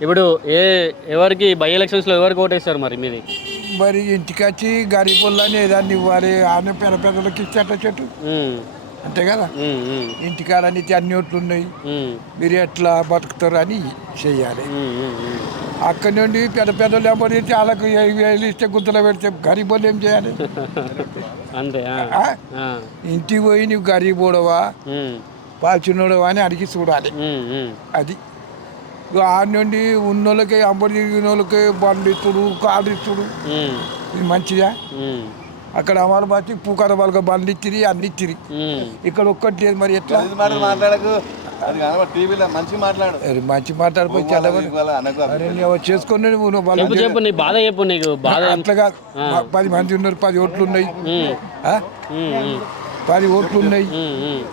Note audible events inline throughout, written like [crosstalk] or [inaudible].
ఇప్పుడు ఏ ఎవరికి బై ఎలక్షన్స్లో ఎవరికి ఓటేస్తారు మరి మీది? మరి ఇంటికి వచ్చి గరీబుల్లని ఏదాన్ని ఇవ్వాలి ఆమె పెద్ద పెద్దలకి ఇచ్చేట చెట్టు. అంతే కదా? ఇంటికాడని అన్ని ఓట్లు ఉన్నాయి. మీరు ఎట్లా బతుకుతారు అని చెయ్యాలి. అక్కడి నుండి పెద్ద పెద్దలు ఎవరు వాళ్ళకు వేలు ఇస్తే గుంతలో పెడితే గరీబులు ఏం చేయాలి? [laughs] అంతే ఇంటికి పోయి నువ్వు గరీబోడవా పాల్చినోడవా అని అడిగి చూడాలి. అది. ఇక ఆ నుండి ఉన్నోళ్ళకి అంబడి తిరిగిన వాళ్ళకి బండి ఇస్తుడు కాళ్ళు ఇస్తుడు ఇది మంచిదా? అక్కడ అమలు బట్టి పూకార వాళ్ళకి బండ్లు ఇచ్చిరి అన్ని ఇచ్చిరి. ఇక్కడ ఒక్కటి లేదు మరి ఎట్లా? మాట్లాడకు? అది కనబడి టీవీలో మంచి మాట్లాడు. అరే మంచి మాట్లాడిపోయి చేసుకొని నువ్వు చెప్పు వాళ్ళ చెప్పు నీ బాధ చెప్పు నీకు బాధ అట్లా కాదు. పది మంది ఉన్నారు పది ఓట్లు ఉన్నాయి. పది ఓట్లు ఉన్నాయి.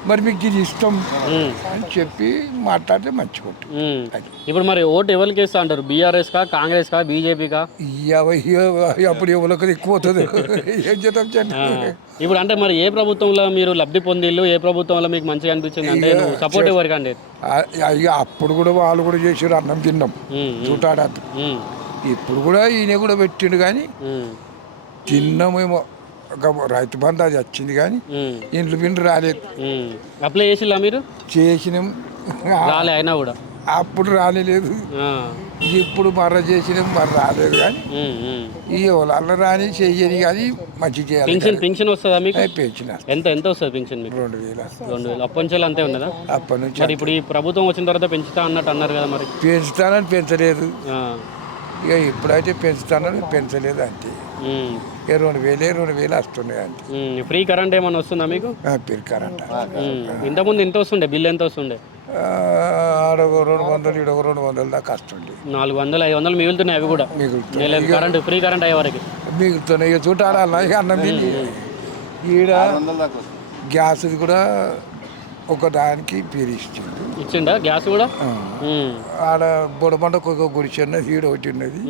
మరి మీకు ఇది ఇష్టం అని చెప్పి మాట్లాడితే మంచిగా ఉంటుంది ఉమ్. అది. ఇప్పుడు మరి ఓటు ఎవరికి వేస్తా అంటారు? బీఆర్ఎస్ కా కాంగ్రెస్ కా బీజేపీ కా అప్పుడు ఎవరికి ఎక్కువ అవుతుంది ఏం చేద్దాం ఇప్పుడు అంటే మరి ఏ ప్రభుత్వంలో మీరు లబ్ధి పొందిల్లు? ఏ ప్రభుత్వంలో మీకు మంచిగా అనిపించింది? అంటే సపోర్ట్ ఎవరికి అండి అప్పుడు కూడా వాళ్ళు కూడా చేసారు అన్నం తిన్నాం. ఉమ్, ఇప్పుడు కూడా ఈయన కూడా పెట్టిండు కానీ తిన్నామేమో. రైతు బంధు అది వచ్చింది కానీ ఇండ్లు బిండ్లు రాలేదు. అప్లై చేసిల్లా మీరు? చేసినాం. రాలే అయినా కూడా? అప్పుడు రాలేదు ఇప్పుడు మర్ర చేసినాం మరి రాలేదు కానీ. ఈ వాళ్ళ రాని చెయ్యని కానీ మంచి చేయాలి పింఛన్ పింఛన్ వస్తుందా మీకు? పెంచిన ఎంత ఎంత వస్తుంది పింఛన్ మీకు? రెండు వేలు. రెండు వేలు. అప్పటి నుంచి అంతే ఉన్నదా? అప్పటి నుంచి మరి ఇప్పుడు ఈ ప్రభుత్వం వచ్చిన తర్వాత పెంచుతా అన్నట్టు అన్నారు కదా మరి. పెంచుతానని పెంచలేదు. ఇక ఇప్పుడైతే పెంచుతానని పెంచలేదు అంతే. రెండు వేలే రెండు వేలు వస్తున్నాయి అంతే. ఫ్రీ కరెంట్ ఏమైనా వస్తుందా మీకు? పెరికారంట ఉమ్. ఇంతకుముందు ఎంత వస్తుండే? బిల్ ఎంత వస్తుండే? ఆడొక రెండు వందలు ఈడొక రెండు వందలు దాకా వస్తుంది నాలుగు వందలు ఐదు వందలు మిగులుతున్నాయి అవి కూడా. మిగులుతున్నాయి. నెల కరెంట్ ఫ్రీ కరెంట్ అయ్యే వరకు. మిగులుతున్నాయి. ఇక చూడాలన్నా ఇక అన్నం ఈడ వందల దాకా వస్తుంది. గ్యాస్ కూడా ఒక దానికి పీరిస్తుంది ఇచ్చిండా గ్యాస్ కూడా? ఆడ బుడబండ ఒక గుడిచి ఉన్నది ఈడ ఒకటి ఉన్నది.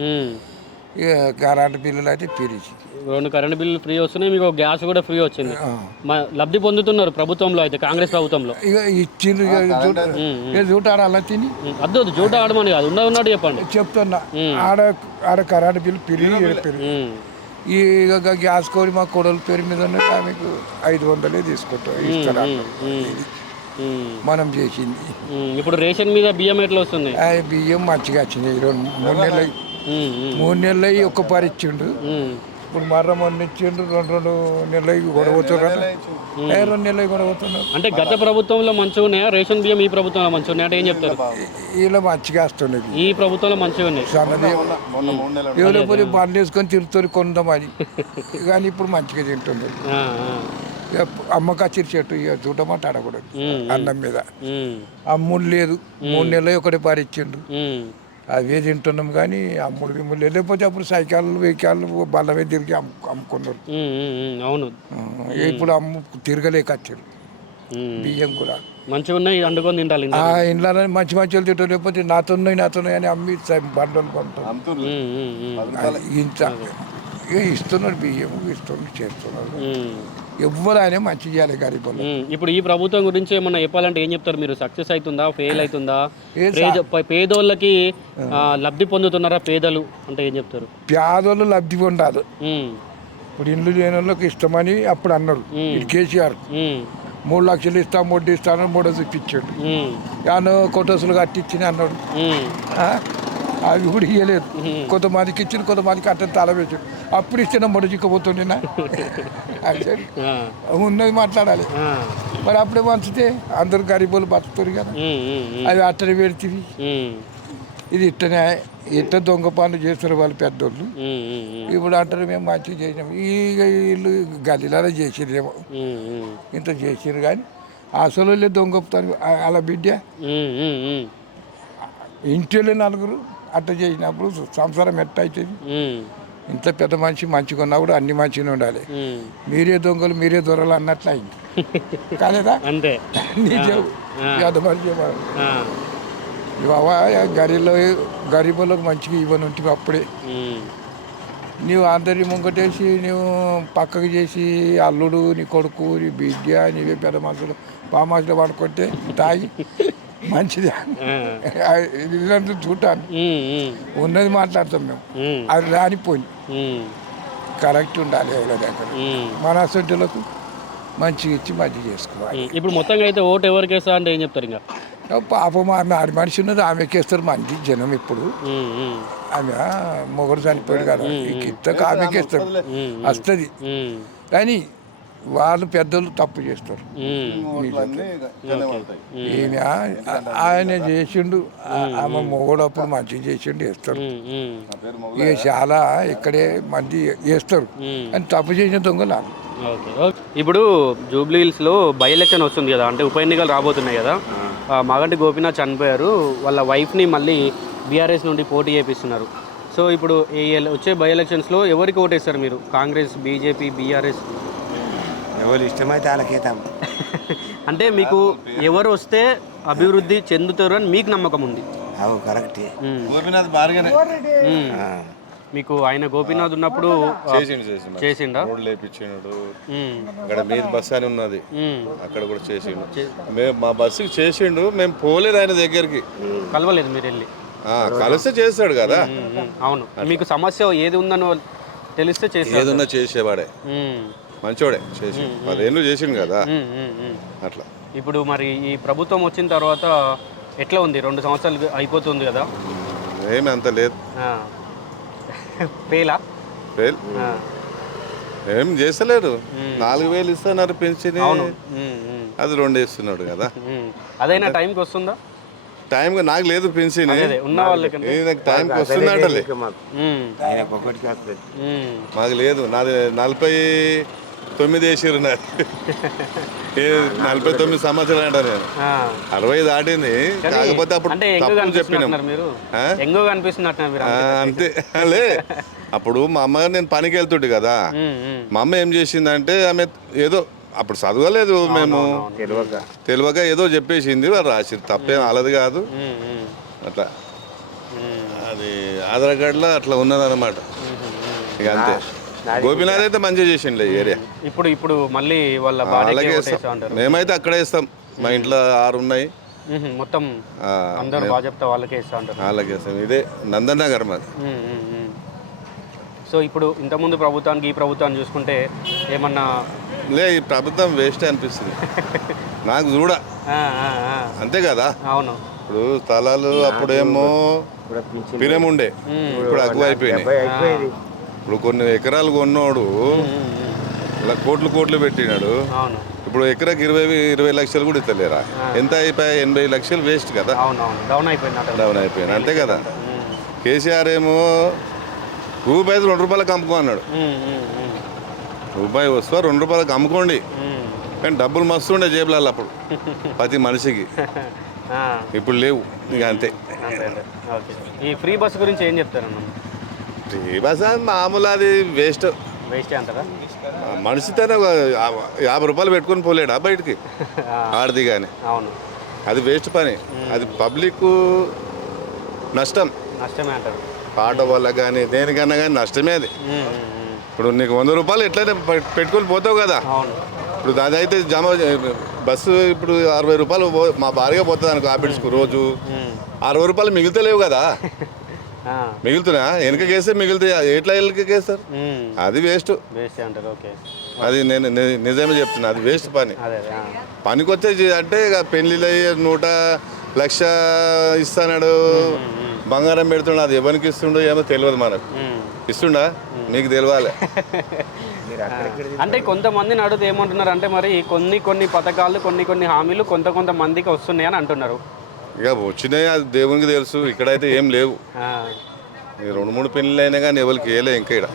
ఇక కరెంట్ బిల్లులు అయితే పీరిచింది రెండు కరెంట్ బిల్లు ఫ్రీ వస్తున్నాయి మీకు గ్యాస్ కూడా ఫ్రీ వచ్చింది. మా లబ్ధి పొందుతున్నారు ప్రభుత్వంలో అయితే కాంగ్రెస్ ప్రభుత్వంలో. ఇక ఇచ్చిండ్రు ఇక చూ- ఇక చూడాలి తిని వద్దు జూట ఆడమని కాదు ఉన్నట్టు చెప్పండి. చెప్తున్నా. ఆడ ఆడ కరెంట్ బిల్లు పెరిగి ఈడ ఇక గ్యాస్ కోడి మా కొడల పేరు మీద ఉన్నది ఆమెకు ఐదు వందలే తీసుకుంటాం ఇస్తారా మనం చేసింది. ఇప్పుడు రేషన్ మీద బియ్యం ఎట్లా వస్తుంది? ఆ బియ్యం మంచిగా వచ్చినాయి రెండు మూడు నెలలు మూడు నెలలు అయ్యి ఒక్క పారి ఇచ్చిండు. ఇప్పుడు మర్ర మొన్న ఇచ్చిండు రెండు రెండు నెలలు గొడవతున్నారు రెండు నెలలు గొడవతున్నారు అంటే గత ప్రభుత్వంలో మంచిగా ఉన్నాయా? రేషన్ బియ్యం ఈ ప్రభుత్వంలో మంచిగా ఉన్నాయా? అంటే ఏం చెప్తారు? వీళ్ళు మంచిగా వస్తున్నది ఈ ప్రభుత్వంలో మంచిగా ఉన్నాయి. ఎవరో పోయి బండ్లు వేసుకొని తిరుగుతారు కొందామని కానీ ఇప్పుడు మంచిగా తింటున్నారు. అమ్మకచ్చిరి చెట్టు ఇక చూడమంటే ఆడకూడదు. ఉమ్, అన్నం మీద. అమ్ముడు లేదు. మూడు నెలలు ఒకటి పారి ఇచ్చిండు ఉమ్, అవే తింటున్నాం కానీ అమ్ముడు గిమ్ముడు లేకపోతే అప్పుడు సైకిల్ వెహికల్ బల్లమే తిరిగి అమ్ము అమ్ముకున్నారు. అవును. ఇప్పుడు అమ్ము తిరగలేక వచ్చారు. బియ్యం కూడా. మంచిగా ఉన్నాయి వండుకొని తింటాలి ఆ ఇంట్లో మంచి మంచి వాళ్ళు తింటారు. లేకపోతే నాతున్నాయి నాతున్నాయి అని అమ్మి బండలు కొంటారు. అది ఇంత. ఇస్తున్నారు బియ్యం ఇస్తున్నారు చేస్తున్నారు. ఎవరైనా మంచి చేయాలి గరీబులు ఉమ్. ఇప్పుడు ఈ ప్రభుత్వం గురించి ఏమన్నా చెప్పాలంటే ఏం చెప్తారు మీరు? సక్సెస్ అవుతుందా? ఫెయిల్ అవుతుందా? పేదోళ్ళకి లబ్ధి పొందుతున్నారా పేదలు? అంటే ఏం చెప్తారు? పేదోళ్ళు లబ్ధి పొందాలి. ఉమ్, ఇప్పుడు ఇండ్లు లేని వాళ్ళకి ఇష్టమని అప్పుడు అన్నారు. కేసీఆర్. మూడు లక్షలు ఇస్తా మూడు ఇస్తానని మూడో ఉమ్, యాను కొట్టసులు కట్టించిన అన్నాడు? అవి కూడా ఇవ్వలేదు కొంతమందికి ఇచ్చిన కొంతమందికి అట్ట తల వేసాడు. అప్పుడు ఇచ్చిన మొడ చిక్కపోతుండేనా ఆ, ఉన్నది మాట్లాడాలి. మరి అప్పుడే పంచితే అందరు గరీబులు బతుకుతారు కదా. అవి అట్టని పెడితే ఇది ఇట్టనే ఇట్ట దొంగ పనులు చేస్తారు వాళ్ళు పెద్దోళ్ళు. ఇప్పుడు అంటారు మేము మంచిగా చేసినాం. ఈ వీళ్ళు గల్లీలానే చేసిరేమో ఇంత చేసిరు కానీ అసలు వాళ్ళే దొంగపుతారు. ఆ- అలా బిడ్డ. ఇంటిలో నలుగురు అట్ట చేసినప్పుడు సంసారం ఎట్ట అవుతుంది ఇంత పెద్ద మనిషి మంచిగా ఉన్నప్పుడు అన్ని మంచిగా ఉండాలి. మీరే దొంగలు మీరే దొరలు అన్నట్లు అయింది. [laughs] కాలేదా? అంతే. [laughs] నిజం. ఆ, బాబా గరీలో గరీబులకు మంచిగా ఇవ్వను ఉంటుంది అప్పుడే. నీవు అందరి ముంగటేసి నువ్వు పక్కకు చేసి అల్లుడు నీ కొడుకు నీ బిడ్డ నీవే పెద్ద మనుషులు. పామాసులు పడుకుంటే తాగి [laughs] మంచిది. ఉమ్, ఉన్నది మాట్లాడతాం మేము. అది రానిపోయి ఉమ్, కరెక్ట్ ఉండాలి ఎవరి దగ్గర. మన అసంటులకు మంచిగా ఇచ్చి మంచి చేసుకోవాలి. ఇప్పుడు మొత్తంగా అయితే ఓటు ఎవరికి వేస్తా అంటే ఏం చెప్తారు ఇంకా? పాపం ఆమె ఆడి మనిషి ఉన్నది ఆమెకేస్తారు మంది జనం ఇప్పుడు. ఆమె మొగడు చనిపోయాడు కదా కిత్తకు ఆమెకేస్తారు వస్తుంది. కానీ వాళ్ళు పెద్దలు తప్పు చేస్తారు. ఈయన ఆయన చేసిండు ఆ- ఆమె మొగడు అప్పుడు మంచిగా చేసిండు వేస్తారు ఇక చాలా ఇక్కడే మంది వేస్తారు. అని తప్పు చేసిన దొంగలు వాళ్ళు. ఓకే. ఓకే. ఇప్పుడు జూబ్లీ హిల్స్లో బై ఎలక్షన్ వస్తుంది కదా అంటే ఉప ఎన్నికలు రాబోతున్నాయి కదా. ఆ, మాగంటి గోపీనాథ్ చనిపోయారు వాళ్ళ వైఫ్ని మళ్ళీ బీఆర్ఎస్ నుండి పోటీ చేపిస్తున్నారు. సో ఇప్పుడు ఈ ఎల- వచ్చే బై ఎలక్షన్స్లో ఎవరికి ఓటేస్తారు మీరు? Congress BJP BRS? ఎవరు ఇష్టమైతే వాళ్ళకేతాం [laughs] అంటే మీకు ఎవరు వస్తే అభివృద్ధి చెందుతారు అని మీకు నమ్మకం ఉంది. అవు కరెక్టే ఉమ్, గోపినాథ్ బార్గనే. ఉమ్. మీకు ఆయన గోపీనాథ్ ఉన్నప్పుడు చేసిండు చేసిండు చేసిండా. రోడ్లు లేపించిండు అక్కడ మీది బస్సు అని ఉన్నది. అక్కడ కూడా చేసిండు. మేము మా బస్సుకి చేసిండు మేము పోలేదు ఆయన దగ్గరికి. కలవలేదు మీరు వెళ్ళి. ఆ, కలిస్తే చేస్తాడు కదా. అవును. మీకు సమస్య ఏది ఉందని తెలిస్తే చేస్తారు ఏదన్నా చేసేవాడే. మంచోడే చేసి పదేళ్ళు చేసిండు కదా. అట్లా ఇప్పుడు మరి ఈ ప్రభుత్వం వచ్చిన తర్వాత ఎట్లా ఉంది రెండు సంవత్సరాలు అయిపోతుంది కదా ఏమి అంత లేదు ఆ. పేలా ఫెయిల్ ఆ. ఏం చేస్తలేరు నాలుగు వేలు ఇస్తున్నారు పెన్షన్ అది రెండు ఇస్తున్నాడు కదా. అదైనా టైంకి వస్తుందా టైం నాకు లేదు పెన్షన్ అదే ఉన్న వాళ్ళకంటే నాకు టైంకి వస్తున్నాడలే ఉమ్, ఆయనకు ఒకటికి వస్తుంది ఉమ్. మాకు లేదు నాది నలభై తొమ్మిది వేసిరు నాది ఏ నలభై తొమ్మిది సంవత్సరాలు అంట నేను. ఆ. అరవై దాటింది. కాకపోతే అప్పుడు తప్పులు చెప్పినాం. అంతే లే. అప్పుడు మా అమ్మగారు నేను పనికి వెళ్తుండే కదా. మా అమ్మ ఏం చేసిందంటే ఆమె ఏదో అప్పుడు చదవలేదు మేము. తెలియక. తెలియక ఏదో చెప్పేసింది వాళ్ళు రాసిరు తప్పేం వాళ్ళది కాదు. అట్లా. అది ఆధార్ కార్డులో అట్లా ఉన్నదన్నమాట. ఇక అంతే. గోపీనాథ్ అయితే మంచిగా చేసిండే ఏరియా. ఇప్పుడు ఇప్పుడు మళ్ళీ వాళ్ళ అలాగే వేస్తాం మేమైతే అక్కడే వేస్తాం మా ఇంట్లో ఆరు ఉన్నాయి. మొత్తం అందరు బాగా చెప్తా వాళ్ళకే ఇస్తా ఉంటారు అలాగే వేస్తాం ఇదే నందన్ నగర్ మాది. సో ఇప్పుడు ఇంతకుముందు ప్రభుత్వానికి ఈ ప్రభుత్వాన్ని చూసుకుంటే ఏమన్నా లే ఈ ప్రభుత్వం వేస్ట్ అనిపిస్తుంది. [laughs] నాకు చూడ. అంతే కదా? అవును. ఇప్పుడు స్థలాలు అప్పుడేమో పిరం ఉండే ఇప్పుడు అగ్గు అయిపోయినాయి. అయిపోయింది. ఇప్పుడు కొన్ని ఎకరాలు కొన్నోడు. ఇలా కోట్లు కోట్లు పెట్టినాడు. ఇప్పుడు ఎకరాకి ఇరవై ఇరవై లక్షలు కూడా ఇస్తలేరా? ఎంత అయిపోయాయి? ఎనభై లక్షలు వేస్ట్ కదా. డౌన్ అయిపోయింది అంట. డౌన్ అయిపోయింది. అంతే కదా. కేసీఆర్ ఏమో రూపాయి రెండు రూపాయలకు అమ్ముకో అన్నాడు. రూపాయి వస్తా రెండు రూపాయలకు అమ్ముకోండి. కానీ డబ్బులు మస్తు ఉండే జేబులలో అప్పుడు. [laughs] ప్రతి మనిషికి. ఇప్పుడు లేవు. ఇక అంతే. ఈ ఫ్రీ బస్ గురించి ఏం చెప్తారన్న? బస్ మామూలు అది వేస్ట్. వేస్ట్ అంటారా? మనిషితోనే ఒక యా- యాభై రూపాయలు పెట్టుకొని పోలేడా బయటికి? ఆడది కానీ అవును. అది వేస్ట్ పని. అది పబ్లిక్ నష్టం. నష్టమే అంటారు. ఆటో వాళ్ళకి కానీ దేనికన్నా కానీ నష్టమే అది. ఉమ్, ఉమ్, ఉమ్. ఇప్పుడు నీకు వంద రూపాయలు ఎట్లయితే పె- పెట్టుకొని పోతావు కదా. అవును. ఇప్పుడు అది అయితే జమ బస్సు ఇప్పుడు అరవై రూపాయలు పో- మా భార్య పోతుంది అనుకో ఆఫీస్కు రోజు. ఉమ్. అరవై రూపాయలు మిగులుతలేవు కదా. [laughs] ఆ, మిగులుతున్నా? వెనకకేస్తే మిగులుతాయి? ఎట్లా వెనకకేస్తారు ఉమ్. అది వేస్ట్ వేస్ట్ అంటారు ఓకే. అది నేను ని- నిజమే చెప్తున్నా అది వేస్ట్ పని. పనికొచ్చే అంటే ఇక పెళ్ళిళ్ళు అయ్యి నూట లక్ష ఇస్తాడు బంగారం పెడుతుండ అది ఎవరికి ఇస్తుండో ఏమో తెలియదు మనకు. ఇస్తుండా? నీకు తెలియాలి. అంటే కొంతమందిని అడిగితే ఏమంటున్నారు అంటే మరి కొన్ని కొన్ని పథకాలు కొన్ని కొన్ని హామీలు కొంత కొంత మందికి వస్తున్నాయి అని అంటున్నారు. ఇక వచ్చినాయి అది దేవునికి తెలుసు ఇక్కడైతే ఏం లేవు. ఆ, ఈ రెండు మూడు పెళ్ళిళ్ళు అయినా కానీ ఎవరికి వేయలే ఇంకా ఇక్కడ.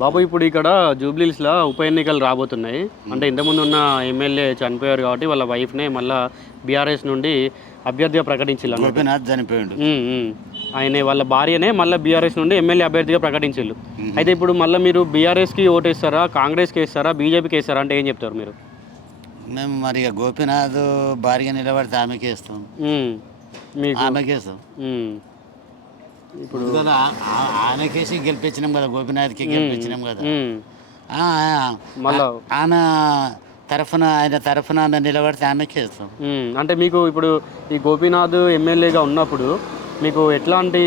బాబు ఇప్పుడు ఇక్కడ జూబ్లీస్లో ఉప ఎన్నికలు రాబోతున్నాయి. అంటే ఇంతకుముందు ఉన్న ఎమ్మెల్యే చనిపోయారు కాబట్టి వాళ్ళ వైఫ్నే మళ్ళా బీఆర్ఎస్ నుండి అభ్యర్థిగా ప్రకటించారు గోపీనాథ్ చనిపోయిండు. ఆయన వాళ్ళ భార్యనే మళ్ళీ బీఆర్ఎస్ నుండి ఎమ్మెల్యే అభ్యర్థిగా ప్రకటించారు అయితే ఇప్పుడు మళ్ళీ మీరు బీఆర్ఎస్కి ఓటేస్తారా కాంగ్రెస్కి వేస్తారా బీజేపీకి వేస్తారా అంటే ఏం చెప్తారు మీరు? మేము మరి ఇక గోపీనాథ్ భారీగా నిలబడితే ఆమెకి మీకు ఆమెకి ఉమ్, ఇప్పుడు ఆమెకేసి గెలిపించినాం కదా గోపీనాథ్కి గెలిపించినాం కదా. ఉమ్, ఆ, ఆ, మళ్ళా? ఆమె తరఫున ఆయన తరఫున నిలబడితే ఆమెకే ఇస్తాం. అంటే మీకు ఇప్పుడు ఈ గోపీనాథ్ ఎమ్మెల్యేగా ఉన్నప్పుడు మీకు ఎట్లాంటి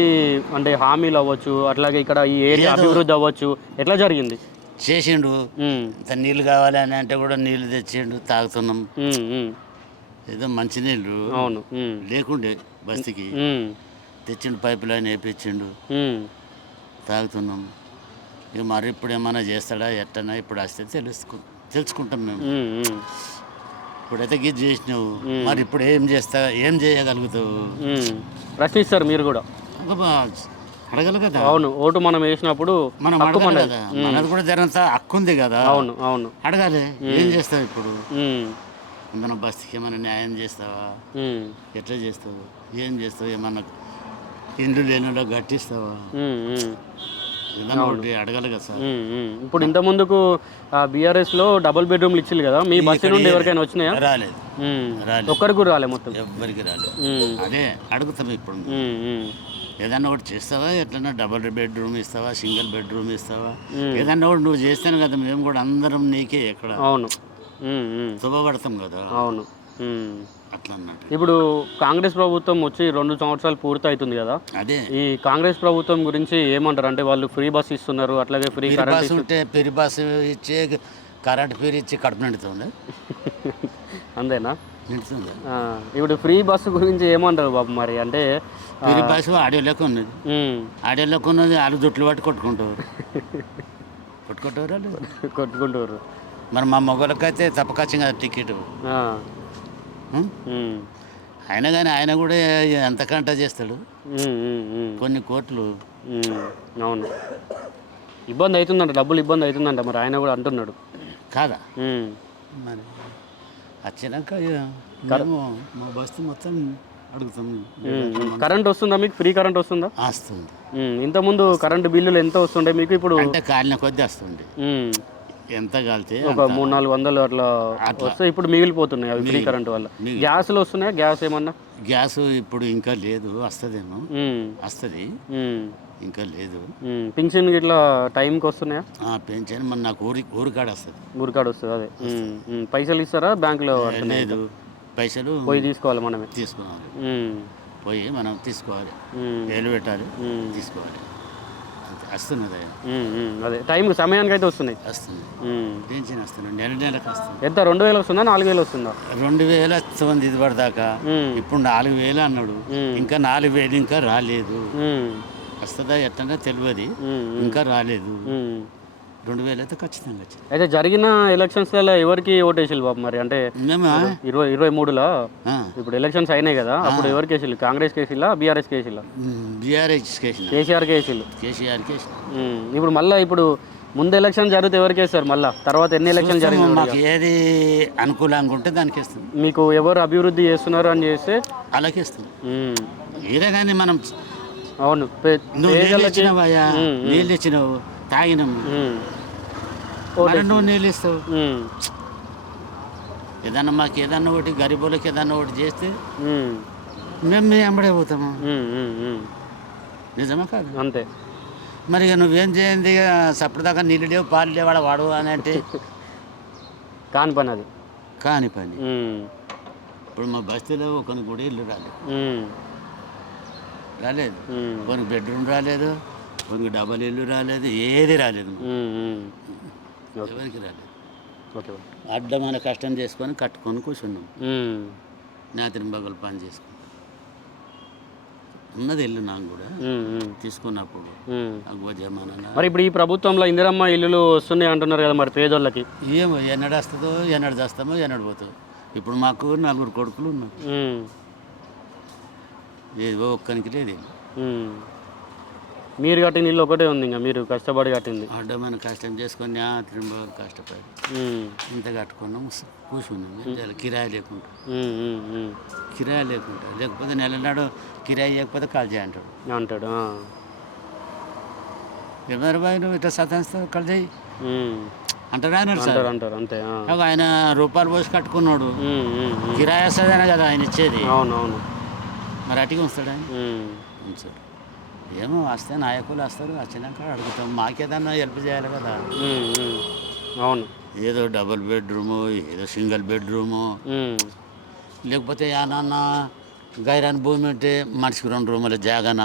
అంటే హామీలు అవ్వచ్చు అట్లాగే ఇక్కడ ఈ ఏరియా అభివృద్ధి అవ్వచ్చు ఎట్లా జరిగింది? చేసిండు. ఇంత నీళ్ళు కావాలి అని అంటే కూడా నీళ్ళు తెచ్చిండు తాగుతున్నాం. ఏదో మంచి నీళ్ళు. అవును లేకుండే బస్తీకి. తెచ్చిండు పైప్ లైన్ వేపించిండు. తాగుతున్నాం. ఇక మరి ఇప్పుడు ఏమైనా చేస్తాడా ఎట్టనా ఇప్పుడు వస్తే తెలుసుకు తెలుసుకుంటాం మేము. ఇప్పుడైతే గిజ్ చేసినావు. మరి ఇప్పుడు ఏం చేస్తా ఏం చేయగలుగుతావు. ప్రశ్నిస్తారు మీరు కూడా. అడగలు కదా. అవును ఓటు మనం వేసినప్పుడు మనం అడగాలి. కదా. మనది కూడా జరంతా హక్కు ఉంది కదా. అవును అవును. అడగాలి. ఏం చేస్తావు ఇప్పుడు? ఉమ్, మన బస్తీకి ఏమైనా న్యాయం చేస్తావా? ఎట్లా చేస్తావు? ఏం చేస్తావు? ఏమన్నా ఇండ్లు లేని. ఏదన్నా ఒకటి అడగాలి కదా సార్. ఇప్పుడు ఇంత ముందుకు బీఆర్ఎస్లో డబుల్ బెడ్రూమ్లు ఇచ్చింది కదా. మీ బస్సు నుండి ఎవరికైనా వచ్చినాయా? రాలేదు. ఒక్కరికి రాలే మొత్తం. ఎవ్వరికి రాలేదు. అదే అడుగుతాం ఇప్పుడు. ఏదన్నా ఒకటి చేస్తావా? ఎట్లన్నా డబల్ బెడ్రూమ్ ఇస్తావా? సింగిల్ బెడ్రూమ్ ఇస్తావా? ఏదన్నా ఒకటి నువ్వు చేస్తాను కదా మేము కూడా అందరం నీకే ఎక్కడ? అవును. శుభపడతాం కదా? అవును. అట్లా ఇప్పుడు కాంగ్రెస్ ప్రభుత్వం వచ్చి రెండు సంవత్సరాలు పూర్తి అవుతుంది కదా? అదే. ఈ కాంగ్రెస్ ప్రభుత్వం గురించి ఏమంటారు? అంటే వాళ్ళు ఫ్రీ బస్ ఇస్తున్నారు అట్లాగే ఫ్రీ కరెంట్ ఉంటే పెరిబాస్ ఇచ్చి కరెంట్ ఫీర్ ఇచ్చి కడుపు నిండుతుంది. [laughs] అంతేనా? ఇప్పుడు ఫ్రీ బస్సు గురించి ఏమంటారు బాబు మరి? అంటే పెరిబాస్ ఆడియో లెక్క ఉన్నది. లెక్క ఉన్నది వాళ్ళు జుట్లు పట్టి కొట్టుకుంటారు. కొట్టుకుంటారా [laughs] కొట్టుకుంటారు. మరి మా మొగలకైతే తప్పకొచ్చింది కదా టికెట్. ఆ, ఉం? ఉమ్, అయినా కానీ ఆయన కూడా ఎంతకంట చేస్తాడు? ఉమ్, ఉమ్, ఉమ్, కొన్ని కోట్లు. అవును. ఇబ్బంది అవుతుందంట డబ్బులు ఇబ్బంది అవుతుందంట మరి ఆయన కూడా అంటున్నాడు. కాదా? మరి వచ్చినాక మేము మా బస్తీ మొత్తం అడుగుతాం. కరెంట్ వస్తుందా మీకు? ఫ్రీ కరెంట్ వస్తుందా? వస్తుంది. ఇంతకుముందు కరెంటు బిల్లులు ఎంత వస్తుండే మీకు ఇప్పుడు? అంటే కాలిన కొద్దీ వస్తుంది ఎంత కాలితే ఒక మూడు నాలుగు వందలు అట్లా వస్తే ఇప్పుడు మిగిలిపోతున్నాయి అవి ఫ్రీ కరెంట్ వల్ల. గ్యాస్లు వస్తున్నాయా? గ్యాస్ ఏమన్నా? గ్యాస్ ఇప్పుడు ఇంకా లేదు వస్తుందేమో. వస్తుంది. ఇంకా లేదు. పింఛన్ ఇట్లా టైంకి వస్తున్నాయా? పెంచాను మన నాకు ఊరి ఊరికాడ వస్తుంది. ఊరికాడ వస్తుంది అదే. ఉమ్. పైసలు ఇస్తారా? బ్యాంకులో లేదు. పైసలు పోయి తీసుకోవాలి మనమే. తీసుకోవాలి. ఉమ్, పోయి మనం తీసుకోవాలి. ఉమ్, వేలు పెట్టాలి ఉమ్, తీసుకోవాలి. అంతే. వస్తున్నది ఆయన. ఉమ్, ఉమ్. అదే. టైంకి సమయానికి అయితే వస్తున్నాయి. వస్తుంది ఉమ్. పెన్షన్ వస్తుంది నెల నెలకు వస్తుంది ఎంత? రెండు వేలు వస్తుందా? నాలుగు వేలు వస్తుందా? రెండు వేలు వస్తుంది ఇది పడదాకా. ఉమ్, ఇప్పుడు నాలుగు వేలు అన్నాడు. ఇంకా నాలుగు వేలు ఇంకా రాలేదు. ఉమ్, వస్తుందా ఎట్లన్నా తెలియదు ఇంకా రాలేదు. రెండు వేలు అయితే ఖచ్చితంగా వచ్చింది. అయితే జరిగిన ఎలక్షన్స్లలో ఎవరికి ఓటేసారు బాబు మరి? అంటే ఇరవై ఇరవై మూడులో ఇప్పుడు ఎలక్షన్స్ అయినాయి కదా అప్పుడు ఎవరికి వేసిల్లు? కాంగ్రెస్ కేసిల్లా బీఆర్ఎస్ కేసిల్లా బీఆర్ఎస్ కేసీఆర్ కేసిల్లు కేసీఆర్ ఇప్పుడు మళ్ళీ ఇప్పుడు ముందు ఎలక్షన్ జరిగితే ఎవరికి వేస్తారు మళ్ళా? తర్వాత ఎన్ని ఎలక్షన్ జరిగింది మాకు ఏది అనుకూలంగా ఉంటే దానికి మీకు ఎవరు అభివృద్ధి చేస్తున్నారు అని చేస్తే అలాగే ఇస్తాం ఉమ్, ఏదే కానీ మనం అవును. నువ్వు నీళ్ళు ఇచ్చినావయ్యా. నీళ్ళు ఇచ్చినావు. తాగినాం. ఉమ్, మరి నువ్వు నీళ్ళు ఇస్తావు? ఏదన్నా మాకు ఏదన్నా ఒకటి గరీబులకి ఏదన్నా ఒకటి చేస్తే మేము మీ ఎంబడే పోతాము. నిజమా కాదు? అంతే. మరి ఇక నువ్వేం చేయండి? ఇక సప్పటిదాకా నీళ్ళు లేవు పాలు లేవాడ వాడు అని అంటే [laughs] కాని పని అది. కాని పని. ఇప్పుడు మా బస్తీలో కొన్ని కూడా ఇల్లు రాలేదు. రాలేదు. కొన్ని బెడ్రూమ్ రాలేదు కొన్ని డబల్ ఇల్లు రాలేదు ఏది రాలేదు. ఎవరికి రాలేదు. అడ్డమైన కష్టం చేసుకొని కట్టుకొని కూర్చున్నాం. నాతిని బగలు పని చేసుకుని ఉన్నది ఇల్లు నాకు కూడా. తీసుకున్నప్పుడు. మరి ఇప్పుడు ఈ ప్రభుత్వంలో ఇందిరమ్మ ఇల్లులు వస్తున్నాయి అంటున్నారు కదా మరి పేదోళ్ళకి. ఏమో ఎన్నడు వస్తుందో ఎన్నడు చేస్తామో ఎన్నడు పోతుందో ఇప్పుడు మాకు నలుగురు కొడుకులు ఉన్నారు. ఏదో ఒక్కనికి లేదు. మీరు కట్టిన ఇల్లు ఒకటే ఉంది ఇంకా మీరు కష్టపడి కట్టింది. అడ్డమైన కష్టం చేసుకొని రాత్రి బాగా కష్టపడి ఇంత కట్టుకున్నాం కూర్చున్నాం? కిరాయి లేకుండా. కిరాయి లేకుండా. లేకపోతే నెల నాడు కిరాయి లేకపోతే కాల్ చేయంటాడు అంటాడు. ఆ. ఎవరు బాయ్ నువ్వు ఇట్లా సతాయిస్తావు కాల్ చేయి. ఉమ్. అంటారా అన్నాడు సార్. అంటారు అంతే ఆయన రూపాయలు పోసి కట్టుకున్నాడు. కిరాయి వస్తుందనే కదా ఆయన ఇచ్చేది. అవును అవును మరి అటుగా వస్తాడు ఆయన? ఉంచాడు ఏమో వస్తే నాయకులు వస్తారు వచ్చినాక అడుగుతాం. మాకేదన్నా హెల్ప్ చేయాలి కదా. అవును. ఏదో డబుల్ బెడ్రూము ఏదో సింగిల్ బెడ్రూము లేకపోతే ఏమన్నా గైరాన్ భూమి ఉంటే మనిషికి రెండు రూముల జాగన.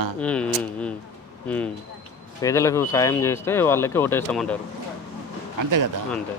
పేదలకు సాయం చేస్తే వాళ్ళకి ఓటేస్తామంటారు. అంతే కదా? అంతే.